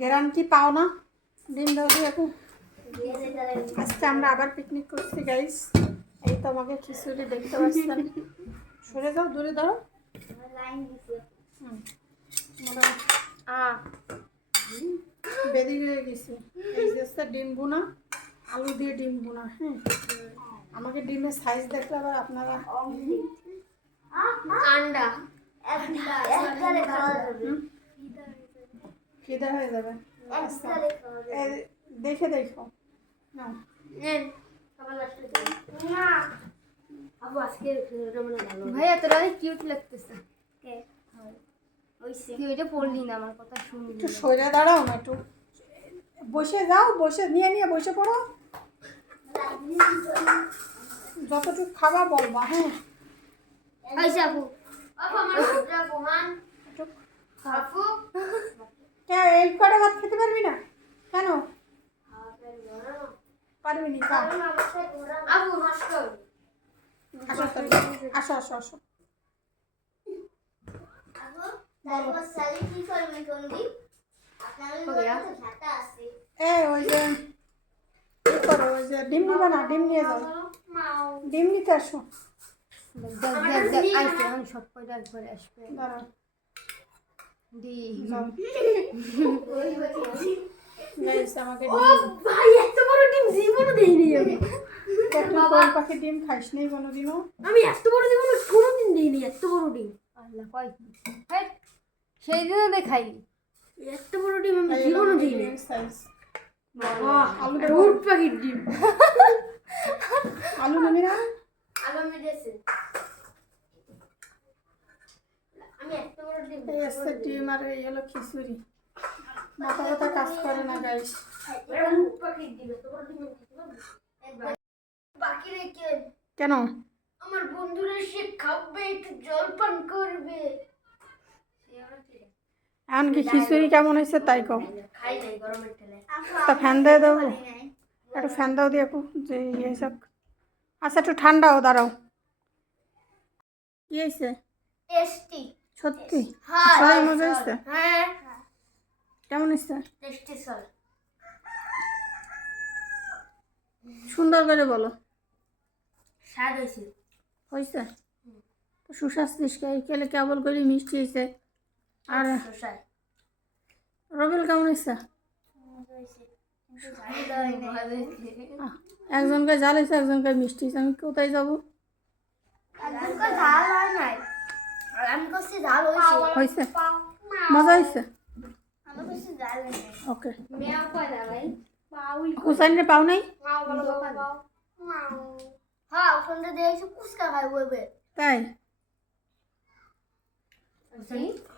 Guarantee পাও না। ডিম দাও দিয়ে এখন। আজকে আমরা আবার পিকনিক করছি গাইস এই তো আমাকে খিচুড়ি দেখতে পাচ্ছেন। সরে যাও দূরে আ বেরিয়ে হয়ে গেছে ডিম বোনা আলু দিয়ে ডিম বোনা হ্যাঁ আমাকে ডিমের সাইজ দেখলে আবার আপনারা আন্ডা। খিদে হয়ে যাবে। দেখে দেখো। না। ভাইয়া তোরা কিউট লাগতেছে। ওইটা পড়লি না আমার কথা শুনলি একটু সরে দাঁড়াও না একটু। বসে যাও বসে নিয়ে নিয়ে বসে পড়ো। যতটুকু খাবা বলবা হ্যাঁ। আইসা আপু আপু আমার মুদ্রা প্রমাণ একটু আপু কে এই কটা ভাত খেতে পারবি না কেন পারবি নি খা। আপু নষ্ট আসো আসো আসো আসো কি ডিম নিবা না ডিম নিয়ে যাও। ডিম নিতে সব কয়টা একবারে আসবে। দাঁড়াও দি আমাকে ডিম ভাই এত বড় ডিম জীবনে দেইনি আমি। তুই কোন পাখি ডিম খাইস নাই কোনোদিনও? আমি এত বড় জীবনে কোনোদিন দেইনি এত বড় ডিম। আল্লাহ কয়? সেই দিনে দেখাই। এত বড় ডিম আমি এই জীবনে দিইনি। ডিমের size। বাবা আলু উট পাখির ডিম। আলু আলু আমি ডিম আর এই হলো খিচুড়ি। মাথা কাজ করে না গাইস এটা উট পাখির ডিম এত বড় ডিম আমি খেতে পারব? বাকি রেখে কেন? আমার বন্ধুরা সে খাবে একটু জল পান করবে। এখন কি খিচুড়ি কেমন হয়েছে তাই তেলে। তা ফ্যান দিয়ে দেবো একটু ফ্যান দাও দিয়ে যে ইয়ে সব আচ্ছা একটু ঠান্ডাও দাঁড়াও। কি হয়েছে? টেস্টি। সত্যি? হ্যাঁ সবাই মজা হয়েছে? হ্যাঁ। কেমন হয়েছে? সুন্দর করে বলো। স্বাদ হয়েছে হয়েছে খেলে কেবল করে মিষ্টি হয়েছে আর শসায় রবিল কেমন হয়েছে একজনকে জাল হয়েছে একজনকে মিষ্টি হয়েছে আমি কোথায় যাব? হয় হয়েছে মজা হয়েছে ওকে। মেয়াও কয় না ভাই। পাউই হুসাইনে পাও নাই? হ্যাঁ ওখানে দেখছি কুচকা খাই বলবে তাই?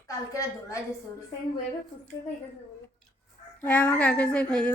কালকে বইবে কুচকা খাইতেছে হ্যাঁ আমাকে আগে যে খাইয়ে